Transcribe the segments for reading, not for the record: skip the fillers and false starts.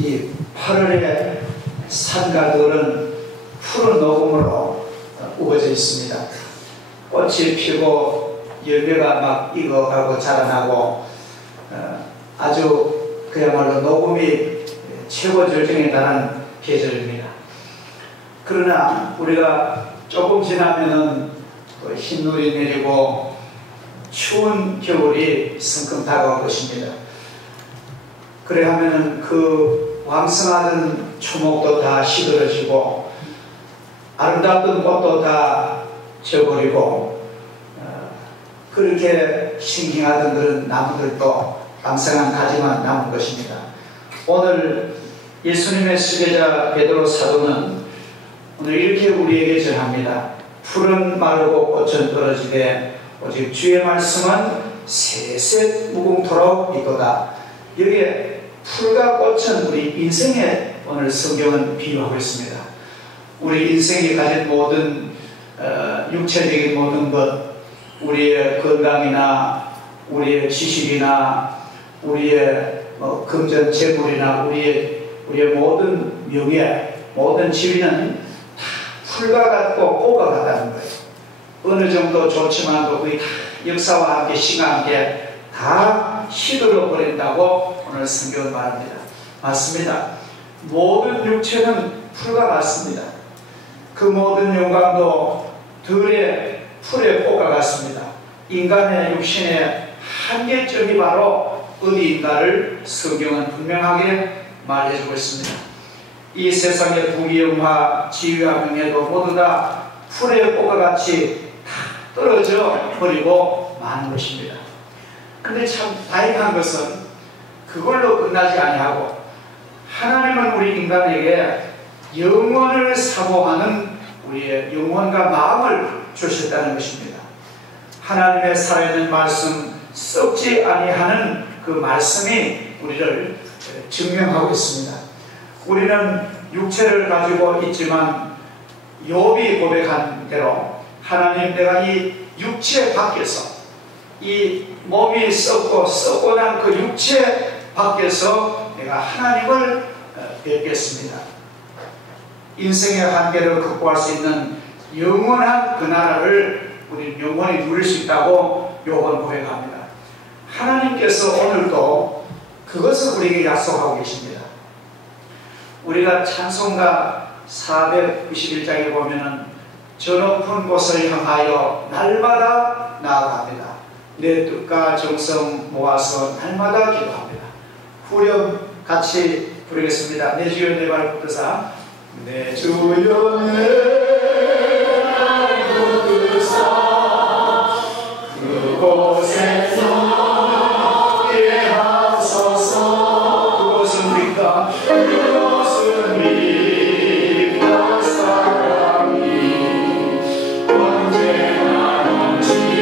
이 8월의 산가들은 푸른 녹음으로 우거져 있습니다. 꽃이 피고 열매가 막 익어가고 자라나고 아주 그야말로 녹음이 최고 절정에 달한 계절입니다. 그러나 우리가 조금 지나면은 흰눈이 내리고 추운 겨울이 성큼 다가올 것입니다. 그래 하면은 그 왕성하던 초목도 다 시들어지고 아름답던 꽃도 다 져버리고 그렇게 싱싱하던 그런 나무들도 왕성한 가지만 남은 것입니다. 오늘 예수님의 수제자 베드로 사도는 오늘 이렇게 우리에게 전합니다. 풀은 마르고 꽃은 떨어지되 오직 주의 말씀은 세세 무궁토록 있도다. 여기에 풀과 꽃은 우리 인생에 오늘 성경은 비유하고 있습니다. 우리 인생이 가진 모든 육체적인 모든 것, 우리의 건강이나 우리의 지식이나 우리의 금전 재물이나 우리의 모든 명예, 모든 지위는 다 풀과 같고 꽃과 같다는 거예요. 어느 정도 좋지만도 거의 다 역사와 함께 시간과 함께 다 시들어 버린다고 오늘 성경은 말합니다. 맞습니다. 모든 육체는 풀과 같습니다. 그 모든 영광도 들의 풀의 꽃과 같습니다. 인간의 육신의 한계점이 바로 어디인가를 성경은 분명하게 말해주고 있습니다. 이 세상의 부귀영화, 지위와 명예도 모두 다 풀의 꽃과 같이 다 떨어져 버리고 마는 것입니다. 근데 참 다행한 것은 그걸로 끝나지 아니하고 하나님은 우리 인간에게 영원을 사모하는 우리의 영혼과 마음을 주셨다는 것입니다. 하나님의 살아있는 말씀, 썩지 아니하는 그 말씀이 우리를 증명하고 있습니다. 우리는 육체를 가지고 있지만 욥이 고백한 대로 하나님, 내가 이 육체 밖에서 이 몸이 썩고 난 그 육체 밖에서 내가 하나님을 뵙겠습니다. 인생의 한계를 극복할 수 있는 영원한 그 나라를 우리 영원히 누릴 수 있다고 욥은 고백합니다. 하나님께서 오늘도 그것을 우리에게 약속하고 계십니다. 우리가 찬송가 491장에 보면은 저 높은 곳을 향하여 날마다 나아갑니다. 내 뜻과 정성 모아서 날마다 기도합니다. 후렴 같이 부르겠습니다. 내 주여 내 발 붙드사, 내 주여 내 발 붙드사, 그곳에서 함께 하소서. 그곳은 우리가 사랑이 언제나 넘치오니.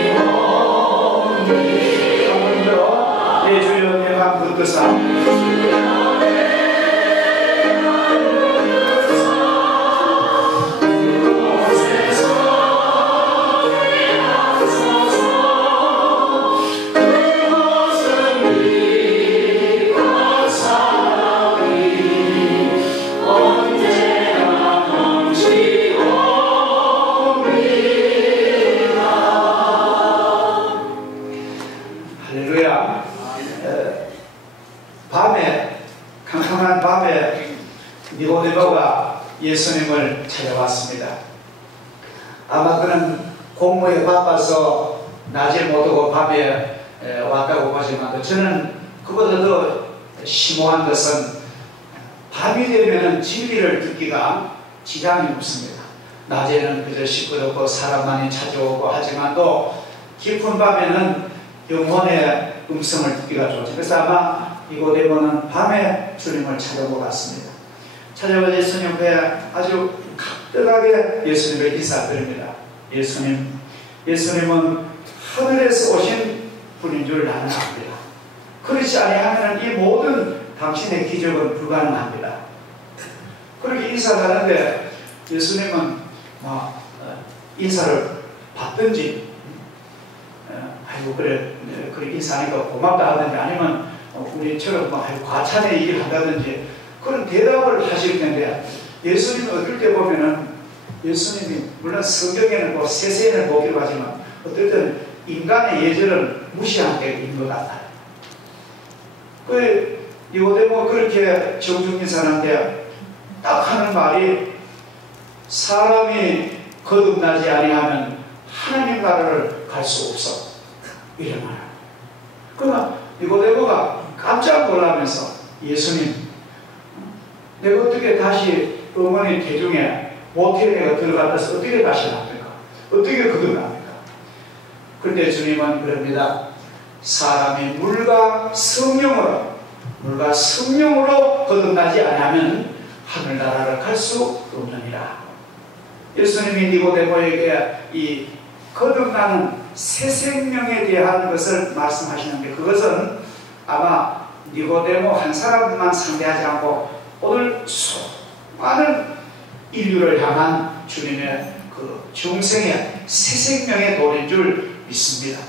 내 주여 내 발 붙드사, 니고데모가 예수님을 찾아왔습니다. 아마 그는 공무에 바빠서 낮에 못 오고 밤에 왔다고 보지만 저는 그보다 더 심오한 것은 밤이 되면 진리를 듣기가 지장이 없습니다. 낮에는 그저 시끄럽고 사람 많이 찾아오고 하지만도 깊은 밤에는 영혼의 음성을 듣기가 좋죠. 그래서 아마 니고데모는 밤에 주님을 찾아온 것 같습니다. 찾아온 예수님 앞에 아주 가득하게 예수님을 인사드립니다. 예수님은 하늘에서 오신 분인 줄 나는 압니다. 그렇지 아니하면 이 모든 당신의 기적은 불가능합니다. 그렇게 인사를 하는데 예수님은 인사를 받든지 아이고 그래 인사하니까 고맙다 하든지 아니면 우리처럼 과찬의 얘기를 한다든지 그런 대답을 하실 텐데, 예수님이 어떨 때 보면은 예수님이 물론 성경에는 뭐 세세인을 보기로 하지만 어떨 때는 인간의 예절을 무시한 때가 있는 것 같아요. 그 니고데모 그렇게 정중인 사람인데 딱 하는 말이, 사람이 거듭나지 아니하면 하나님 나라를 갈 수 없어, 이런 말. 그러나 니고데모가 깜짝 놀라면서, 예수님, 내가 어떻게 다시 어머니 태중에 모텔에 들어갔다서 어떻게 다시 납니까? 어떻게 거듭납니까? 그런데 주님은 그럽니다. 사람이 물과 성령으로 거듭나지 않으면 하늘나라를 갈 수 없느니라. 예수님이 니고데모에게 이 거듭나는 새 생명에 대한 것을 말씀하시는데, 그것은 아마 니고데모 한 사람만 상대하지 않고 오늘 수많은 인류를 향한 주님의 그 중생의 새 생명의 도리인 줄 믿습니다.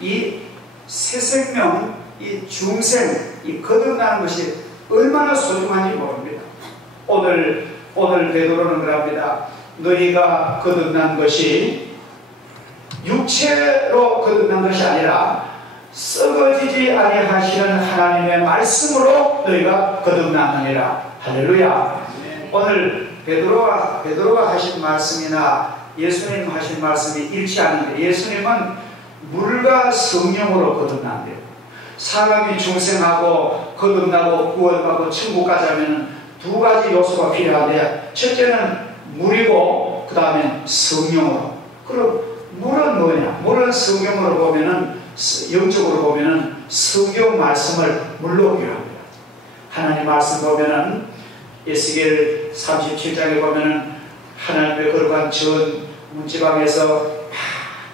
이 새 생명, 이 중생, 이 거듭나는 것이 얼마나 소중한지 모릅니다. 오늘 베드로는 그럽니다. 너희가 거듭난 것이 육체로 거듭난 것이 아니라 썩어지지 아니하시는 하나님의 말씀으로 너희가 거듭났느니라. 할렐루야. 오늘 베드로가 하신 말씀이나 예수님 하신 말씀이 일치하는데, 예수님은 물과 성령으로 거듭난대요. 사람이 중생하고 거듭나고 구원하고 천국 가자면 두 가지 요소가 필요한데, 첫째는 물이고 그 다음에 성령으로. 그럼 물은 뭐냐? 물은 성경으로 보면은, 영적으로 보면은 성경 말씀을 물로 비유합니다. 하나님 말씀 보면은 에스겔 37장에 보면은 하나님의 거룩한 전 문지방에서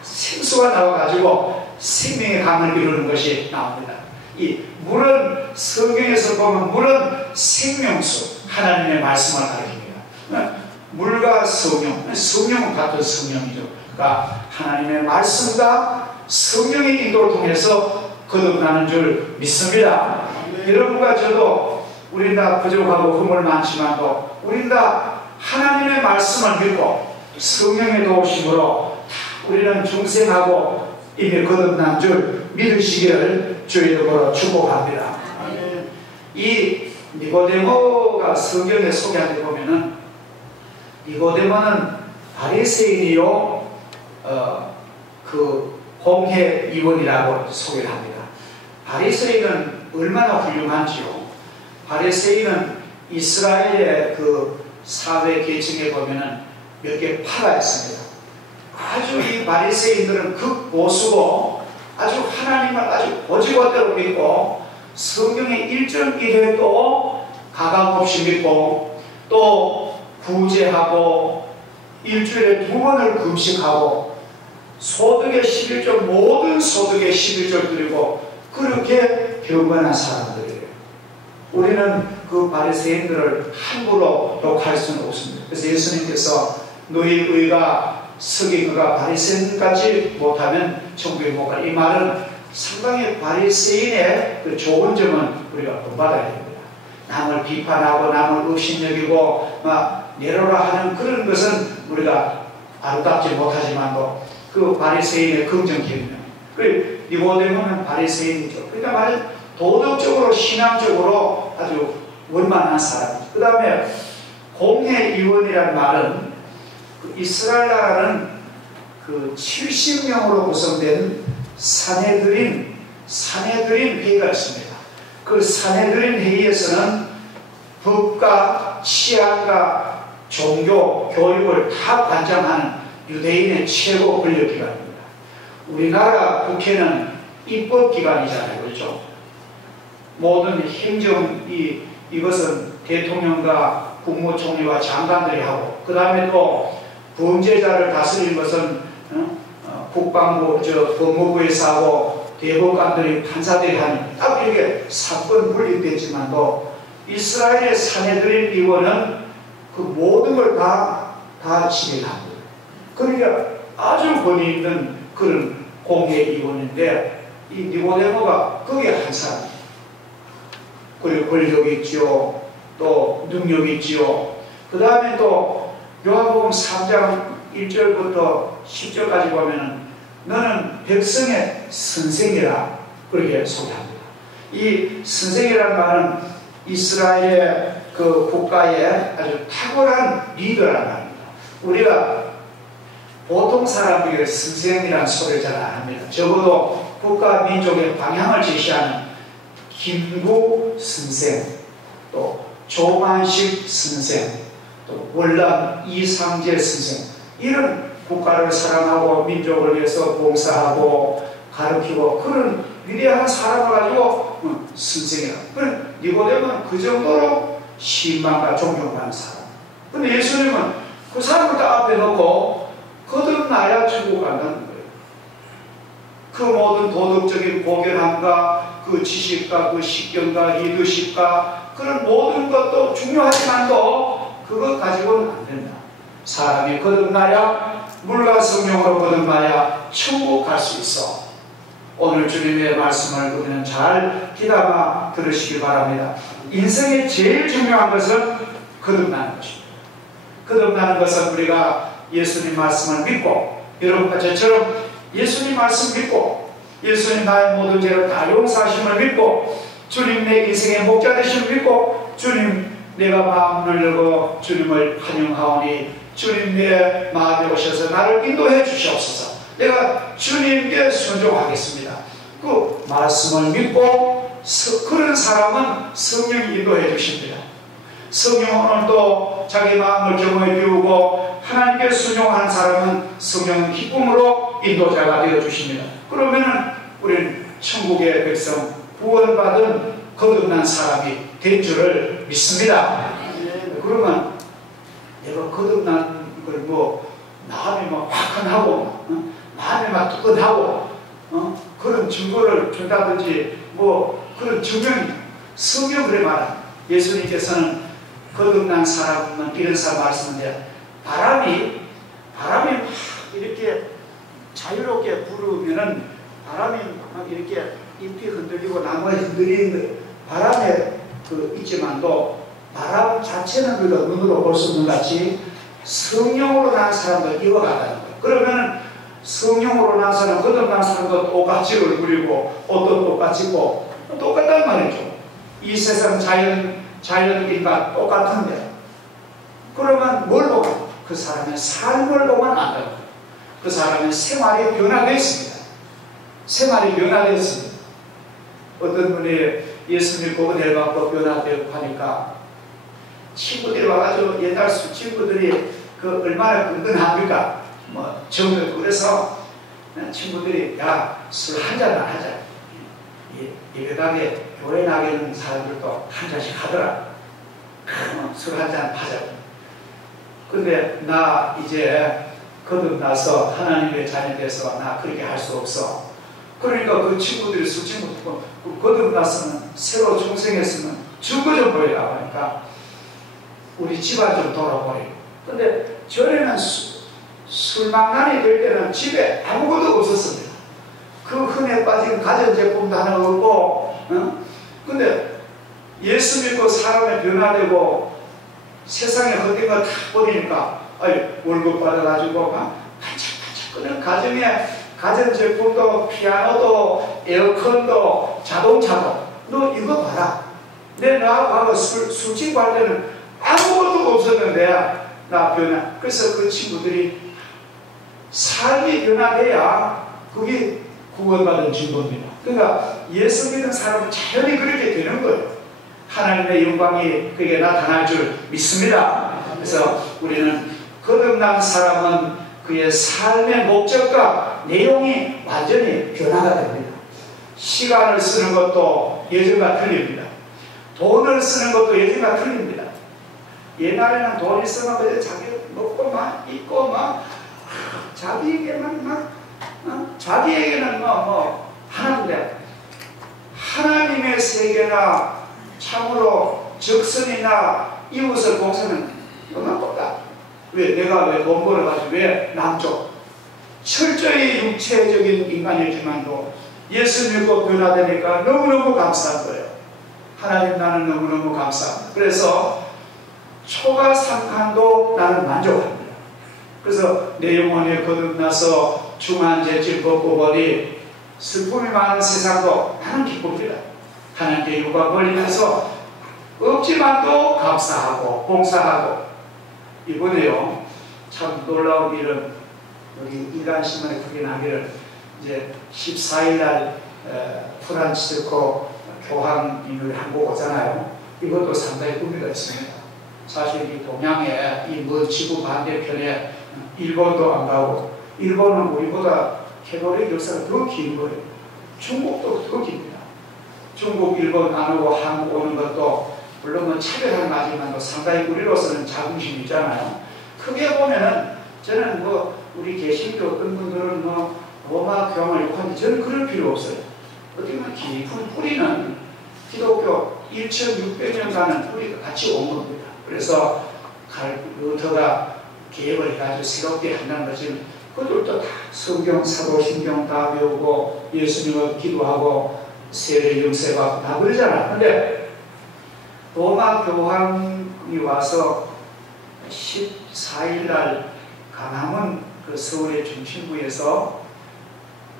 생수가 나와가지고 생명의 강을 이루는 것이 나옵니다. 이 물은, 성경에서 보면 물은 생명수, 하나님의 말씀을 가리킵니다. 물과 성령, 성령은 같은 성령이죠. 그러니까 하나님의 말씀과 성령의 인도를 통해서 거듭나는 줄 믿습니다. 여러분과 저도 우린 다 부족하고 허물 많지만도 우린 다 하나님의 말씀을 믿고 성령의 도우심으로 우리는 중생하고 이미 거듭난 줄 믿으시기를 주의 이름으로 축복합니다. 이 니고데모가 성경에 소개한 데 보면은, 니고데모는 바리새인이요 그 공회의원이라고 소개를 합니다. 바리새인은 얼마나 훌륭한지요. 바리새인은 이스라엘의 그 사회 계층에 보면은 몇 개 파가 있습니다. 아주 이 바리새인들은 극보수고 아주 하나님을 아주 고지고대로 믿고 성경의 1절1회도 가감없이 믿고 또 구제하고 일주일에 2번을 금식하고 소득의 11절, 모든 소득의 11절 드리고 그렇게 경건한 사람들이에요. 우리는 그 바리새인들을 함부로 욕할 수는 없습니다. 그래서 예수님께서 너희 의가 서기관과 바리새인같이 못하면 천국에 못 가. 이 말은 상당히 바리새인의 그 좋은 점은 우리가 본받아야 됩니다. 남을 비판하고 남을 의심여기고 막 내로라 하는 그런 것은 우리가 아름답지 못하지만도 그 바리새인의 긍정적인 면. 그 니고데모는 바리새인이죠. 그러니까 말은 도덕적으로 신앙적으로 아주 원만한 사람이죠. 그 다음에 공회의원이라는 말은 그 이스라엘 나라는 그 70명으로 구성된 사내들인 회의가 있습니다. 그 사내들인 회의에서는 법과 치안과 종교, 교육을 다 관장하는 유대인의 최고 권력기관입니다. 우리나라 국회는 입법기관이잖아요. 그렇죠? 모든 행정이, 이것은 대통령과 국무총리와 장관들이 하고, 그 다음에 또 범죄자를 다스리는 것은 국방부, 법무부에서 하고 대법관들이, 판사들이 하는 딱 이렇게 사건 분립됐지만도 이스라엘의 사내들인 의원은 그 모든 걸 다 진행합니다. 그러니까 아주 권위 있는 그런 공회의원인데 이 니고데모가 거기에 한 사람이에요. 그리고 권력이 있지요. 또 능력이 있지요. 그 다음에 또 요한복음 3장 1절부터 10절까지 보면은 너는 백성의 선생이라 그렇게 소개합니다. 이 선생이라는 말은 이스라엘의 그 국가의 아주 탁월한 리더라는 말입니다. 우리가 보통 사람들에게 선생이라는 소리를 잘 안 합니다. 적어도 국가 민족의 방향을 제시하는 김구 선생, 또 조만식 선생, 또 월남 이상재 선생, 이런 국가를 사랑하고 민족을 위해서 봉사하고 가르치고 그런 위대한 사람을 가지고 선생이라. 그럼 니고데모는 그 정도로 신망과 존경받는 사람. 근데 예수님은 그 사람을 딱 앞에 놓고 거듭나야 천국 간다는 거예요. 그 모든 도덕적인 고견함과 그 지식과 그 식견과 리더십과 그런 모든 것도 중요하지만도 그것 가지고는 안 된다. 사람이 거듭나야, 물과 성령으로 거듭나야 천국 갈 수 있어. 오늘 주님의 말씀을 우리는 잘 귀담아 들으시기 바랍니다. 인생의 제일 중요한 것은 거듭나는 것입니다. 거듭나는 것은 우리가 예수님 말씀을 믿고, 여러분과 저처럼 예수님 말씀 믿고, 예수님 나의 모든 죄를 다 용서하심을 믿고, 주님 내 인생의 목자 되심을 믿고, 주님 내가 마음을 열고 주님을 환영하오니 주님 내 마음에 오셔서 나를 인도해 주시옵소서. 내가 주님께 순종하겠습니다. 그 말씀을 믿고 그런 사람은 성령이 인도해 주십니다. 성령은 또 자기 마음을 겸허히 비우고 하나님께 순종하는 사람은 성령은 기쁨으로 인도자가 되어 주십니다. 그러면은 우리는 천국의 백성, 구원받은 거듭난 사람이 된 줄을 믿습니다. 그러면 내가 거듭난 걸 마음이 막 화끈하고 마음이 막 뜨끈하고 그런 증거를 준다든지 그런 증명이 성경 그래 말합니다. 예수님께서는 거듭난 사람은 이런 사람 말씀인데 바람이 막 이렇게 자유롭게 부르면은 바람이 막 이렇게 잎이 흔들리고 나무에 흔들리는 바람에 있지만도 바람 자체는 우리가 눈으로 볼 수 있는 같이 성령으로 난 사람도 이어가다는 거예요. 그러면 성령으로 난 사람, 거듭난 사람도 똑같이 얼굴이고 옷도 똑같이 입고 똑같단 말이죠. 이 세상 자연인과 똑같은데 그러면 뭘 보고? 그 사람의 삶을 보면 안 돼요. 그 사람의 생활이 변화되어 있습니다. 생활이 변화되어 있습니다. 어떤 분이 예수 믿고 은혜를 받고 변화되고 하니까 친구들이 와가지고 옛날 친구들이 얼마나 든든합니까? 정도 그래서 친구들이 야, 술 한잔만 하자. 예배당에 교회 나가는 사람들도 한 잔씩 하더라. 술 한잔 하자고. 근데 나 이제 거듭나서 하나님의 자녀 돼서 나 그렇게 할 수 없어. 그러니까 그 친구들이 술 친구들 거듭났으면 새로 중생했으면 증거 좀 보이라고 하니까 우리 집안 좀 돌아보래요. 근데 전에는 술망난이 될 때는 집에 아무것도 없었습니다. 그 흔해 빠진 가전제품도 하나 없고 근데 예수 믿고 사람이 변화되고 세상에 헛된 거 다 버리니까 월급 받아가지고 막 반짝반짝 끄는 가정에 가전제품도 피아노도 에어컨도 자동차도 너 이거 봐라. 내 나하고 술 친구 할 때는 아무것도 없었는데 나 변화. 그래서 그 친구들이 삶이 변화돼야 그게 구원받은 증거입니다. 그러니까 예수 믿는 사람은 자연히 그렇게 되는 거예요. 하나님의 영광이 그게 나타날 줄 믿습니다. 그래서 우리는 거듭난 사람은 그의 삶의 목적과 내용이 완전히 변화가 됩니다. 시간을 쓰는 것도 예전과 틀립니다. 돈을 쓰는 것도 예전과 틀립니다. 옛날에는 돈 있으면 그냥 자기 먹고 막 입고 막 자기에게는 하는데 하나님의 세계나 참으로 적선이나 이웃을 봉사는 요만큼다. 내가 돈 벌어가지고 왜 남쪽 철저히 육체적인 인간이지만도 예수 믿고 변화되니까 너무너무 감사한 거예요. 하나님 나는 너무너무 감사합니다. 그래서 초가 3칸도 나는 만족합니다. 그래서 내 영혼이 거듭나서 중한 죄짐 벗고 보니 슬픔이 많은 세상도 나는 기쁩니다. 하나님께 영광 돌리면서 없지만도 감사하고 봉사하고. 이번에요 참 놀라운 일은 우리 일간신문에 그게 나기를 이제 14일날 프란치스코 교황님을 한국 오잖아요. 이것도 상당히 의미가 있습니다. 사실 이 동양의 이 먼 지구 반대편에 일본도 안 가고, 일본은 우리보다 캐톨릭 역사가 더 긴 거예요. 중국도 더 깁니다. 중국, 일본 안 오고 한국 오는 것도 물론 뭐 차별하는 마지막도 상당히 우리로서는 자긍심이 있잖아요. 크게 보면은 저는 뭐 우리 개신교 어떤 분들은 뭐 로마 교황을 욕하는데 저는 그럴 필요 없어요. 어떻게 보면 깊은 뿌리는 기독교 1600년간은 뿌리가 같이 온 겁니다. 그래서 루터가 계획을 해가지고 새롭게 한다는 것은 그들도 다 성경, 사도신경 다 배우고 예수님을 기도하고 세례 영세받고 다 그러잖아요. 근데 로마 교황이 와서 14일날 강화문 그 서울의 중심부에서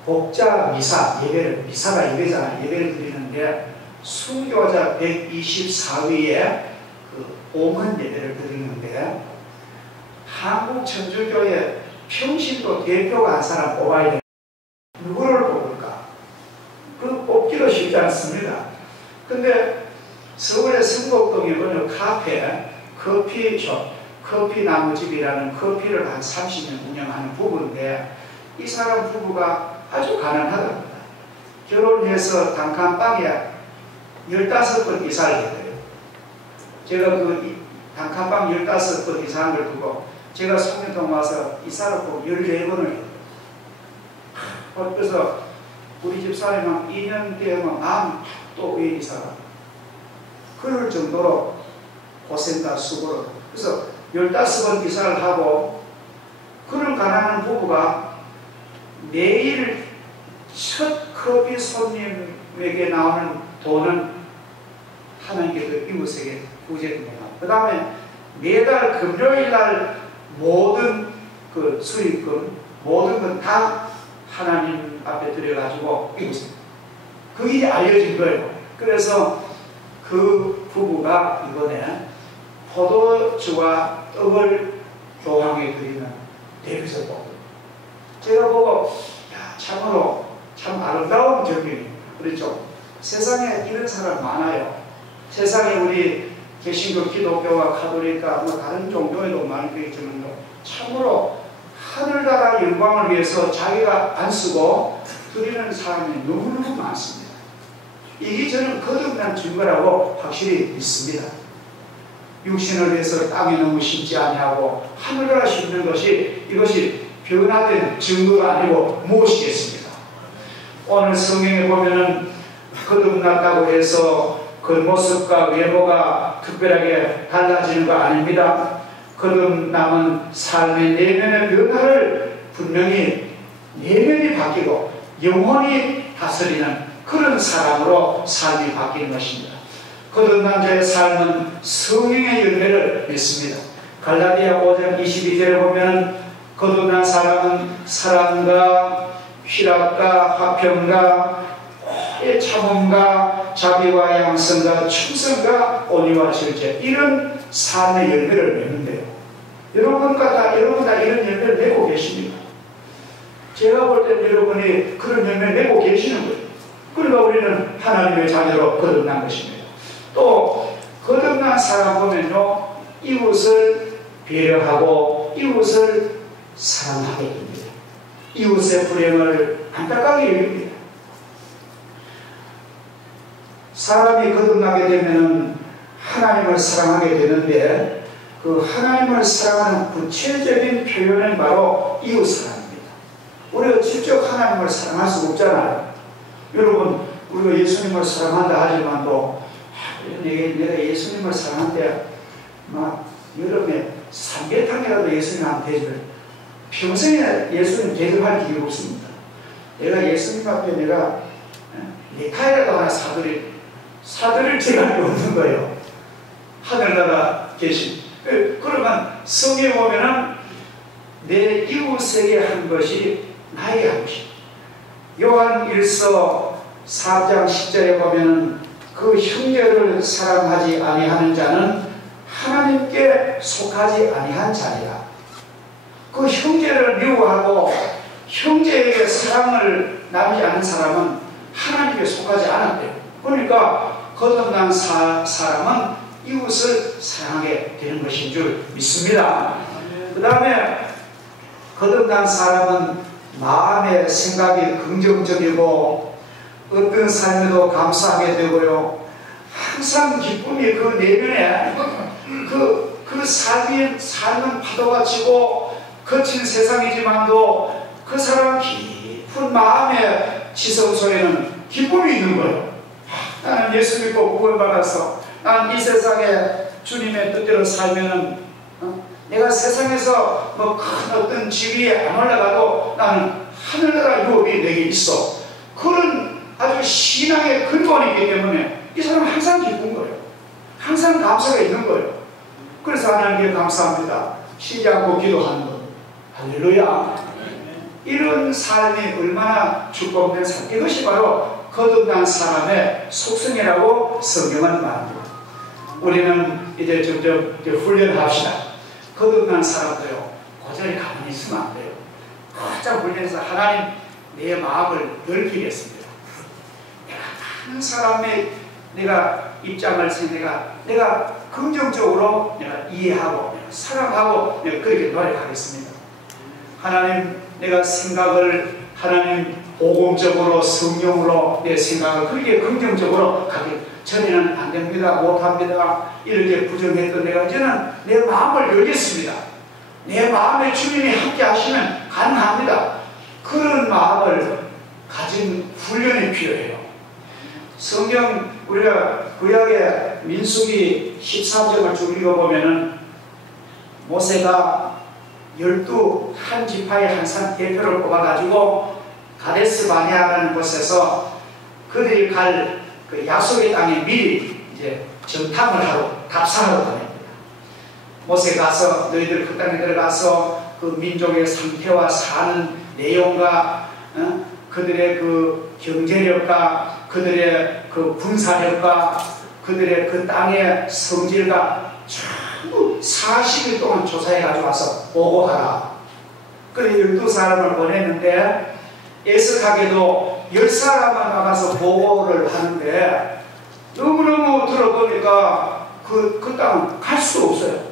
복자 미사, 미사가 예배잖아요. 예배를 드리는데 순교자 124위에 그 오문 예배를 드리는데 한국 천주교의 평신도 대표가 한 사람 뽑아야 돼. 누구를 뽑을까? 그 뽑기도 쉽지 않습니다. 근데 서울의 성곡동에 어느 카페, 커피숍, 커피나무집이라는 커피를 한 30년 운영하는 부부인데 이 사람 부부가 아주 가난하답니다. 결혼해서 단칸방에 15번 이사를 했대요. 제가 그 단칸방 15번 이사한 걸 두고 제가 송년동 와서 이사를 꼭 14번을 했어요. 그래서 우리 집사람은 2년 되면 마음 또 왜 이사가 그럴 정도로 고생과 수고를. 그래서 15번 이사를 하고 그런 가난한 부부가 매일 첫 커피 손님에게 나오는 돈은 하나님께 그 이웃에게 구제됩니다. 그 다음에 매달 금요일날 모든 그 수익금, 모든 건 다 하나님 앞에 드려가지고 이웃에 그게 알려진 거예요. 그래서 그 부부가 이번에 포도주와 떡을 교황에 드리는 대비서 보고 제가 보고 야, 참으로 참 아름다운 경륜입니다. 그렇죠? 세상에 이런 사람 많아요. 세상에 우리 개신교, 기독교와 가톨릭과 뭐 다른 종교에도 많은 게 있지만 참으로 하늘나라 영광을 위해서 자기가 안 쓰고 드리는 사람이 너무너무 많습니다. 이게 저는 거듭난 증거라고 확실히 믿습니다. 육신을 위해서 땅에 너무 심지 아니하고 하늘나라 심는 것이 이것이 변화된 증거가 아니고 무엇이겠습니까? 오늘 성경에 보면은 거듭났다고 해서 겉모습과 외모가 특별하게 달라지는 거 아닙니다. 거듭남은 삶의 내면의 변화를 분명히 내면이 바뀌고 영혼이 다스리는 그런 사람으로 삶이 바뀌는 것입니다. 거듭난 자의 삶은 성령의 열매를 맺습니다. 갈라디아 5장 22절에 보면 거듭난 사람은 사랑과 희락과 화평과 오래 참음과 자비와 양성과 충성과 온유와 절제 이런 삶의 열매를 맺는데요. 여러분 다 이런 열매를 내고 계십니까? 제가 볼 때는 여러분이 그런 열매를 내고 계시는 거예요. 그러니까 우리는 하나님의 자녀로 거듭난 것입니다. 또 거듭난 사람 보면요 이웃을 배려하고 이웃을 사랑하게 됩니다. 이웃의 불행을 안타깝게 여깁니다. 사람이 거듭나게 되면 하나님을 사랑하게 되는데 그 하나님을 사랑하는 구체적인 표현은 바로 이웃 사랑입니다. 우리가 직접 하나님을 사랑할 수 없잖아요. 여러분 우리가 예수님을 사랑한다 하지만도 내가 예수님을 사랑한데 막 여름에 삼계탕이라도 예수님한테 대접을 평생에 예수님 대접할 기회가 없습니다. 내가 예수님 앞에 내가 넥타이라도 하나 사드릴 재간이 없는 거예요. 하늘나라 계신. 그러면 성경에 보면은 내 이웃에게 한 것이 나에게 한 것이. 요한 1서 4장 10절에 보면은 그 형제를 사랑하지 아니하는 자는 하나님께 속하지 아니한 자니라. 그 형제를 미워하고 형제에게 사랑을 나누지 않은 사람은 하나님께 속하지 않았대요. 그러니까 거듭난 사람은 이웃을 사랑하게 되는 것인 줄 믿습니다. 그 다음에 거듭난 사람은 마음의 생각이 긍정적이고 어떤 삶에도 감사하게 되고요. 항상 기쁨이 그 내면에 그 삶은 파도가 치고 거친 세상이지만도 그 사람 깊은 마음의 지성소에는 기쁨이 있는 거예요. 나는 예수 믿고 구원받아서 나는 이 세상에 주님의 뜻대로 살면은 내가 세상에서 뭐 큰 어떤 지위에 안 올라가도 나는 하늘나라 유업이 내게 있어. 그런 아주 신앙의 근본이 있기 때문에 이 사람은 항상 기쁜 거예요. 항상 감사가 있는 거예요. 그래서 하나님께 감사합니다. 쉬지 않고 기도하는 것. 할렐루야. 이런 삶이 얼마나 축복된 삶. 이것이 바로 거듭난 사람의 속성이라고 성경은 말합니다. 우리는 이제 점점 훈련합시다. 거듭난 사람도요, 고자리 가만히 있으면 안 돼요. 가장 훈련해서 하나님 내 마음을 넓히겠습니다. 내가 다른 사람의 내가 입장을 내가 긍정적으로 내가 이해하고 내가 사랑하고 내가 그렇게 노력하겠습니다. 하나님 내가 생각을 하나님 복음적으로 성령으로 내 생각을 그렇게 긍정적으로 가게 전에는 안 됩니다. 못합니다. 이렇게 부정했던 내가 이제는 내 마음을 열겠습니다. 내 마음에 주님이 함께 하시면 가능합니다. 그런 마음을 가진 훈련이 필요해요. 성경 우리가 구약의 민수기 13장을 쭉 읽어보면은 모세가 12 한 지파의 한 산 대표를 뽑아가지고 가데스 바네아라는 곳에서 그들이 갈 그 약속의 땅에 미리 이제 정탐을 하러 답사하러 다닙니다. 모세 가서 너희들 그 땅에 들어가서 그 민족의 상태와 사는 내용과 그들의 그 경제력과 그들의 그 군사력과 그들의 그 땅의 성질과 전부 40일 동안 조사해 가지고 와서 보고하라. 그래 12사람을 보냈는데 애석하게도 10사람만 나가서 보고를 하는데 너무너무 들어보니까 그 땅은 갈 수 없어요.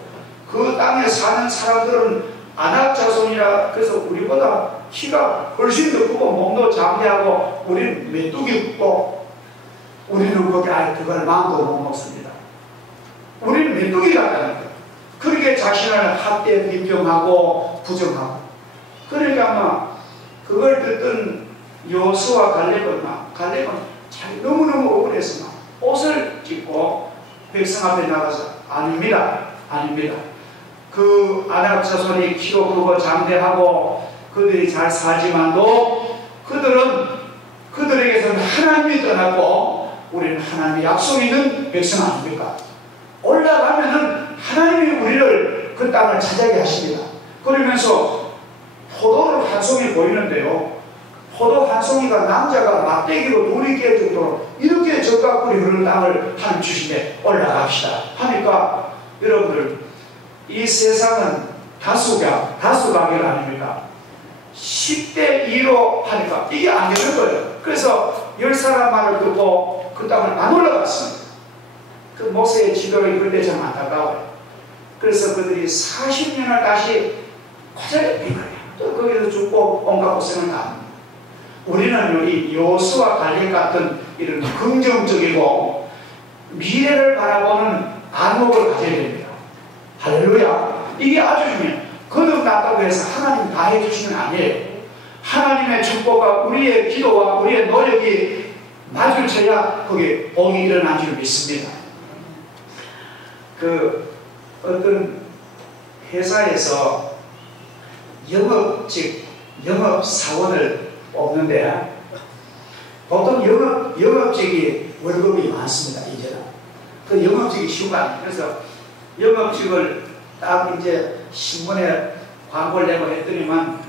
그 땅에 사는 사람들은 아낙 자손이라 그래서 우리보다 키가 훨씬 더 크고 몸도 장대하고 우리는 메뚜기 굽고 우리는 거기 아예 그걸 마음도 못 먹습니다. 우리는 메뚜기 같다는 거예요. 그렇게 자신을 학대 비평하고 부정하고 그러니까 아마 그걸 듣던 여호수아 갈렙은 자기 너무너무 억울해서 막 옷을 찢고 백성 앞에 나가서 아닙니다. 그 아낙 자손이 키도 크고 장대하고 그들이 잘 살지만도 그들에게서는 하나님이 떠났고 우리는 하나님의 약속 있는 백성 아닙니까? 올라가면은 하나님이 우리를 그 땅을 차지하게 하십니다. 그러면서 포도를 한 송이 보이는데요. 포도 한 송이가 남자가 막대기로 돌이 깨 정도로 이렇게 적각꿀이 흐르는 땅을 하나님 주신데 올라갑시다 하니까 여러분들 이 세상은 다수가결 아닙니까? 10대 2로 하니까 이게 안 되는 거예요. 그래서 10사람 말을 듣고 그 땅을 안 올라갔습니다. 그 모세의 지도를 그때 참 안타까워요. 그래서 그들이 40년을 다시 고자리에 빈 거예요. 또 거기서 죽고 온갖 고생을 다 합니다. 우리는 이 여호수아 갈렙 같은 이런 긍정적이고 미래를 바라보는 안목을 가져야 됩니다. 할렐루야. 이게 아주 중요해요. 거듭났다고 해서 하나님 다 해주시는 아니에요. 하나님의 축복과 우리의 기도와 우리의 노력이 마주쳐야 거기에 복이 일어난 줄 믿습니다. 그 어떤 회사에서 영업사원을 뽑는데 보통 영업직이 월급이 많습니다. 이제는 그 영업직이 쉬운 거 아니에요. 그래서 영업직을 딱 이제 신문에 광고를 내고 했더니만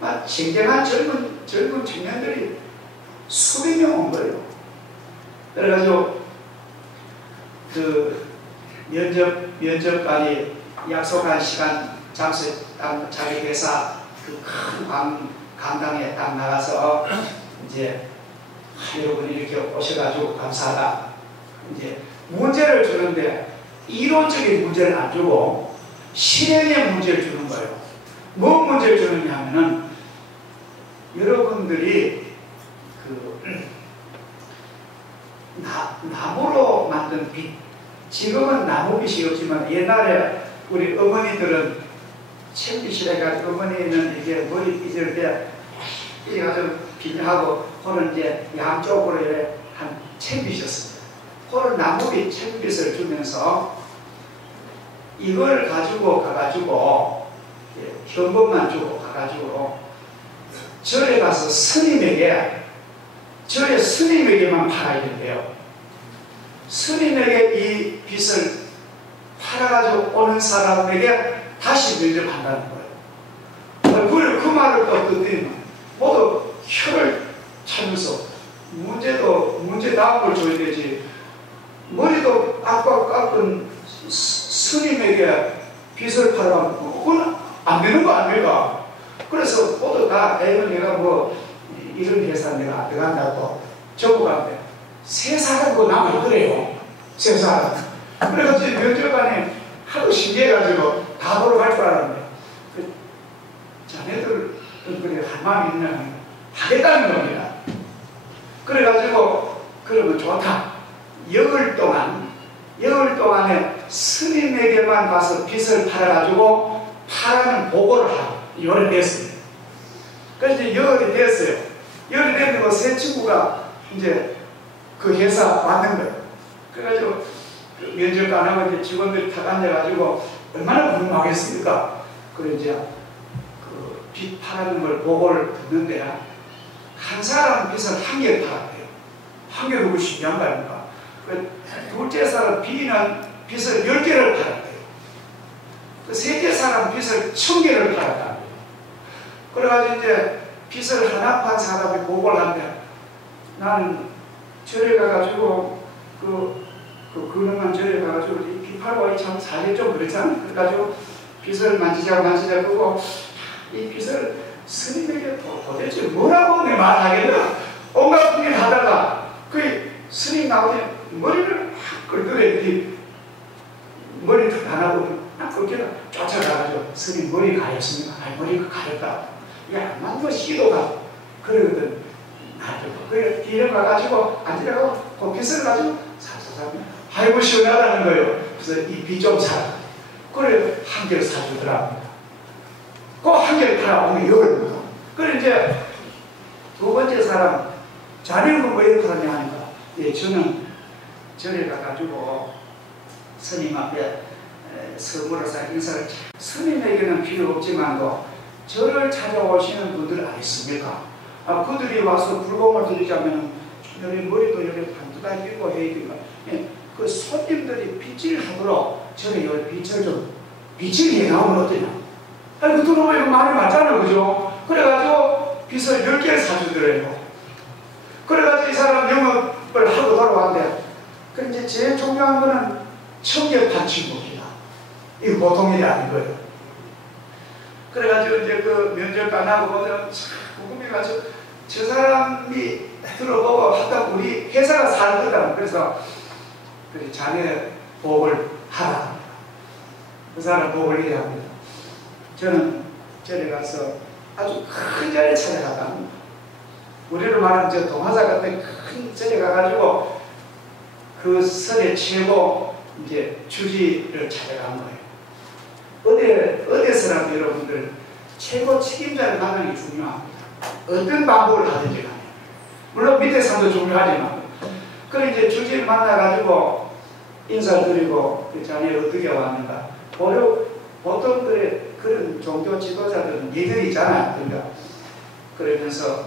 막 쟁쟁한 젊은 청년들이 수백 명 온 거예요. 그래가지고 그 면접관이 약속한 시간 자기 회사 그 큰 강당에 딱 나가서 이제 여러분 이렇게 오셔가지고 감사하다. 이제 문제를 주는데 이론적인 문제를 안 주고 실행의 문제를 주는 거예요. 뭐 문제를 주느냐 하면은 여러분들이 그 나무로 만든 빛, 지금은 나무빛이 없지만 옛날에 우리 어머니들은 챙빛이라니까 어머니는 이제 머리 빗을 때 이렇게 아주 빛하고 그는 이제 양쪽으로 이렇게 한 챙빛이었습니다. 그런 나무빛 챙빛을 주면서 이걸 가지고 가가지고 현금만 주고 가가지고 절에 가서 절에 스님에게만 팔아야 된대요. 스님에게 이 빛을 팔아가지고 오는 사람에게 다시 면접한다는 거예요. 그 말을 또 듣더니 모두 혀를 차면서 문제 다음을 줘야 되지. 머리도 아까 깎은 스님에게 빛을 팔아가면 그건 안 되는 거 아닙니까? 그래서 모두 다 내가 뭐 이런 회사 내가 안 들어간다고 전부 가는데 세 사람도 남아있더래요. 세 사람. 그래가지고 면접관이 하도 신기해가지고 다 돌아갈 줄 알았는데 자네들 그래 한 마음이 있냐 하겠다는 겁니다. 그래가지고 그러면 좋다. 열흘 동안에 스님에게만 가서 빛을 팔아가지고 팔아는 보고를 하고 열흘 됐습니다. 그래서 이제 열흘이 됐어요. 열흘이 됐는데 새 친구가 이제 그 회사 왔는 거예요. 그래가지고 면접관하고 이제 직원들이 다 앉아가지고 얼마나 궁금하겠습니까? 그래 이제 그 빛 팔아는 걸 보고를 듣는데 한 사람은 빛을 한 개를 팔았대요. 한 개 누구 신기한 거 아닙니까? 둘째 사람 B는 빛을 10개를 팔았대요. 그 셋째 사람 빛을 1000개를 팔았다. 그래가지고 이제 빛을 하나 판 사람이 보고를 하는데 나는 절에 가가지고 그놈만 절에 가가지고 이 빛 팔고 참 사실 좀 그렇잖아. 그래가지고 빛을 만지자고 이 빛을 스님에게 도대체 뭐라고 내 말하겠나? 온갖 분이 하다가 그 스님 나오니 머리를 확 끌더래. 머리를 다 나고 그렇게 쫓아가가지고 스님 머리 가렸습니까? 아니 머리가 가렸다. 이게 안 맞는 시도가 그러거든. 그래 뒤에 가가지고 앉으라고 그 빛을 가지고 살살 아이고 시원하다는 거예요. 그래서 이 빛 좀 사라. 그래 한 개를 사주더랍니다. 그 한 개를 팔아오면 열흘. 그래 이제 두 번째 사람 자네는 뭐 이렇게 하냐 하니까 예 저는 절에 가가지고 스님 앞에 선물로서 인사를 스님에게는 필요 없지만도 저를 찾아오시는 분들 아니십니까? 그들이 와서 불공을 드리자면 여기 머리도 이렇게 반두다 끼고 해야 그 손님들이 빗질하도록 저는 여기 빛을 해나오면 어떠냐? 그 들어보니까 말이 맞잖아요, 그죠? 그래가지고 빛을 10개를 사주더래요. 그래가지고 이 사람 영업을 하고 돌아왔는데, 그 이제 제일 중요한 거는 1000개 판 친구입니다. 이거 보통 일이 아닌 거예요. 그래가지고 이제 그 면접관하고 보면 궁금해가지고 저 사람이 들어보고 하다 우리 회사가 사는 거다. 그래서 그래 자네 복을 하라. 그 사람 복을 이래 합니다. 저는 절에 가서 아주 큰 절에 찾아갔다. 우리로 말하면 저 동화사 같은 큰 절에 가가지고 그 설의 최고 이제 주지를 찾아간 거예요. 어디서라도 여러분들 최고 책임자를 만나는 게 중요합니다. 어떤 방법을 하든지 간에. 물론 밑에 사람도 중요하지만. 그래 이제 주지를 만나가지고 인사드리고 그 자리에 어떻게 왔는가. 보통 그런 종교 지도자들은 예들이 있잖아요. 그러니까 그러면서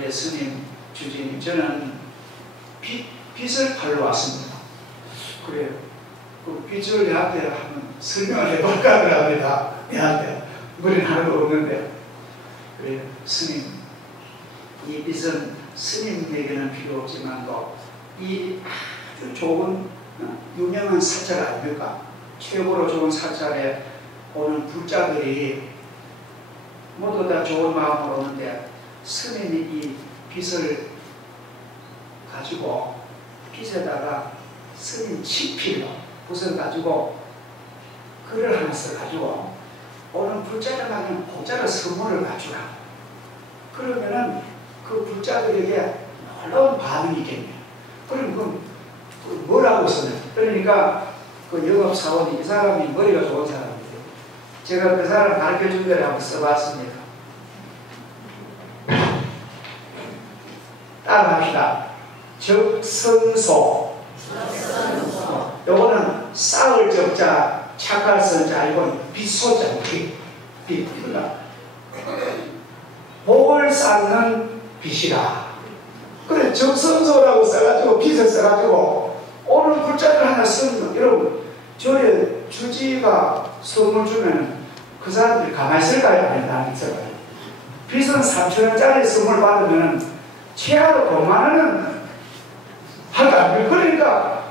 예 스님 주지님 저는 빛 빛을 팔러 왔습니다. 그래요. 그 빛을 내한테 한번 설명을 해볼까 그럽니다. 내한테 머리 하는 거 없는데. 그래요. 스님, 이 빛은 스님에게는 필요 없지만도 이 아주 좋은 유명한 사찰 아닙니까? 최고로 좋은 사찰에 오는 불자들이 모두 다 좋은 마음으로 오는데 스님이 이 빛을 가지고 빛에다가 스님 치필로 붓을 가지고 글을 하나 써가지고 오는 불자들에게 공짜로 선물을 가져가. 그러면은 그 불자들에게 놀라운 반응이 있겠네요. 그럼 그 뭐라고 썼냐? 그러니까 그 영업사원이 이 사람이 머리가 좋은 사람이에요. 제가 그 사람 가르쳐 준 대로 한번 써봤습니다. 따라합시다. 적선소. 요거는 쌓을 적자, 착할 선자, 이건 빛소자, 빛. 복을 쌓는 빛이라. 그래, 적선소라고 써가지고, 빛을 써가지고, 오늘 글자를 하나 쓰면, 여러분, 저의 주지가 선물 주면 그 사람들이 가만히 있을까요? 아니, 있을까요? 빛은 3,000원짜리 선물 받으면 최하로 5만원은 할까? 그러니까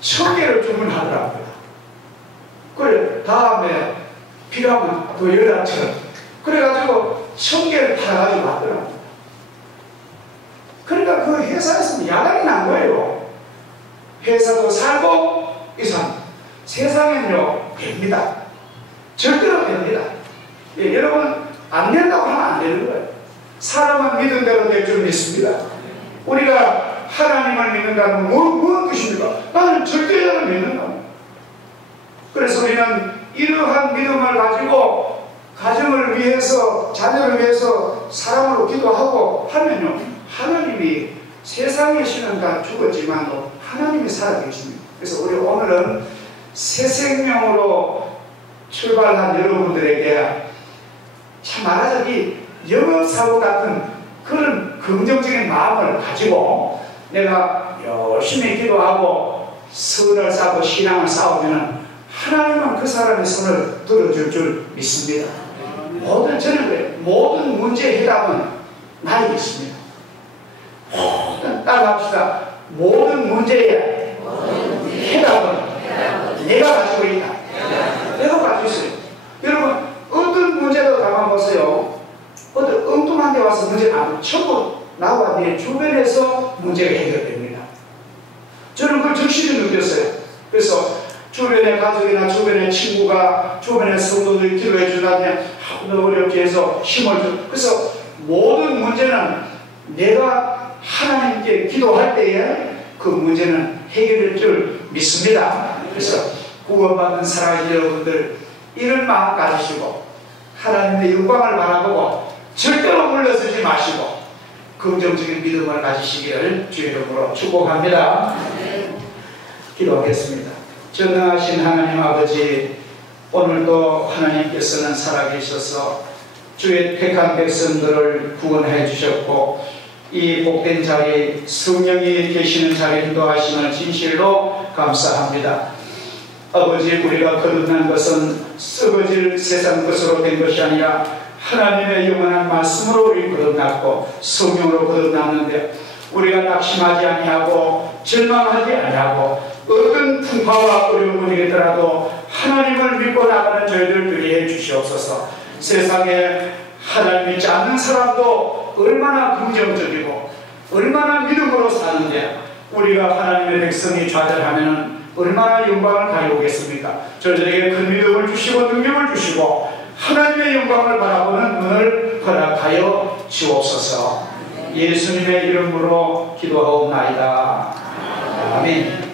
1,000개를 주문하더라고요. 그래, 다음에 필요하면 또 연락처럼. 그래가지고 1,000개를 팔아가지고 왔더라고요. 그러니까 그 회사에서는 야단이 난 거예요. 회사도 살고, 이상. 세상엔요, 됩니다. 절대로 됩니다. 예, 여러분, 안 된다고 하면 안 되는 거예요. 사람은 믿은 대로 될 줄 믿습니다. 우리가 하나님을 믿는다는 무슨 뜻입니까? 나는 절대자를 믿는다. 그래서 우리는 이러한 믿음을 가지고 가정을 위해서, 자녀를 위해서 사람으로 기도하고 하면요, 하나님이 세상의 신은 다 죽었지만도 하나님이 살아계십니다. 그래서 우리 오늘은 새 생명으로 출발한 여러분들에게 참 말하자면 영업사고 같은 그런 긍정적인 마음을 가지고 내가 열심히 기도하고 선을 쌓고 신앙을 쌓으면 하나님은 그 사람의 손을 들어줄 줄 믿습니다. 저는 그래요. 모든 문제의 해답은 나에게 있습니다. 따라합시다. 모든 문제의 해답은 내가 가지고 있다. 내가 가지고 있어요. 여러분, 어떤 문제도 담아보세요. 어떤 엉뚱한 데 와서 문제가 안 전부 나와 내 주변에서 문제가 해결됩니다. 저는 그걸 적실히 느꼈어요. 그래서 주변의 가족이나 주변의 친구가, 주변의 성도들이 기도해 주다면 너무 어렵게 해서 힘을 줘. 그래서 모든 문제는 내가 하나님께 기도할 때에 그 문제는 해결될 줄 믿습니다. 그래서 구원받는 사랑하는 여러분들, 이런 마음 가지시고 하나님의 영광을 바라보고 절대로 물러서지 마시고 긍정적인 믿음을 가지시기를 주의 이름으로 축복합니다. 기도하겠습니다. 전능하신 하나님 아버지, 오늘도 하나님께서는 살아계셔서 주의 택한 백성들을 구원해 주셨고 이 복된 자리, 성령이 계시는 자리에 인도하시는 진실로 감사합니다. 아버지, 우리가 거듭난 것은 썩어질 세상 것으로 된 것이 아니라 하나님의 영원한 말씀으로 우리 거듭났고 성령으로 거듭났는데 우리가 낙심하지 아니하고 절망하지 아니하고 어떤 풍파와 어려움이 되더라도 하나님을 믿고 나가는 저희들 되게 해 주시옵소서. 세상에 하나님 믿지 않는 사람도 얼마나 긍정적이고 얼마나 믿음으로 사는데 우리가 하나님의 백성이 좌절하면 얼마나 영광을 가져오겠습니까? 저희들에게 큰 믿음을 주시고 능력을 주시고 하나님의 영광을 바라보는 눈을 허락하여 주옵소서. 예수님의 이름으로 기도하옵나이다. 아멘.